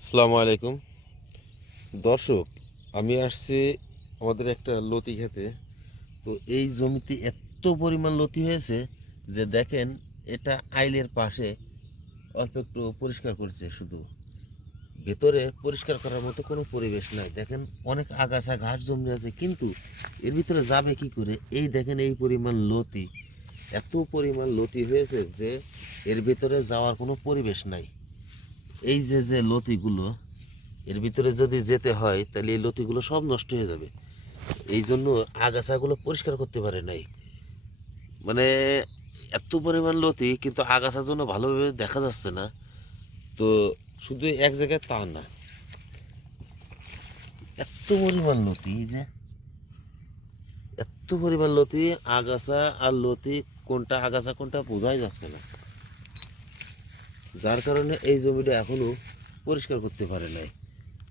আসসালামু আলাইকুম দর্শক, আমি আসছি আমাদের একটা লতি খেতে। তো এই জমিতে এত পরিমাণ লতি হয়েছে যে দেখেন, এটা আইলের পাশে অল্প একটু পরিষ্কার করছে, শুধু ভেতরে পরিষ্কার করার মতো কোনো পরিবেশ নাই। দেখেন অনেক আগাছা ঘাস জমে আছে, কিন্তু এর ভিতরে যাবে কি করে? এই দেখেন এই পরিমাণ লতি, এত পরিমাণ লতি হয়েছে যে এর ভিতরে যাওয়ার কোনো পরিবেশ নাই। এই যে যে লতিগুলো, এর ভিতরে যদি যেতে হয় তাহলে এই লতিগুলো সব নষ্ট হয়ে যাবে। এই জন্য আগাছাগুলো পরিষ্কার করতে পারে নাই। মানে এত পরিমাণ লতি, কিন্তু আগাছার জন্য ভালোভাবে দেখা যাচ্ছে না। তো শুধু এক জায়গায় তা না, এত পরিমাণ লতি, এই যে এত পরিমাণ লতি, আগাছা আর লতি, কোনটা আগাছা কোনটা বোঝাই যাচ্ছে না। যার কারণে এই জমিটা এখনো পরিষ্কার করতে পারে নাই।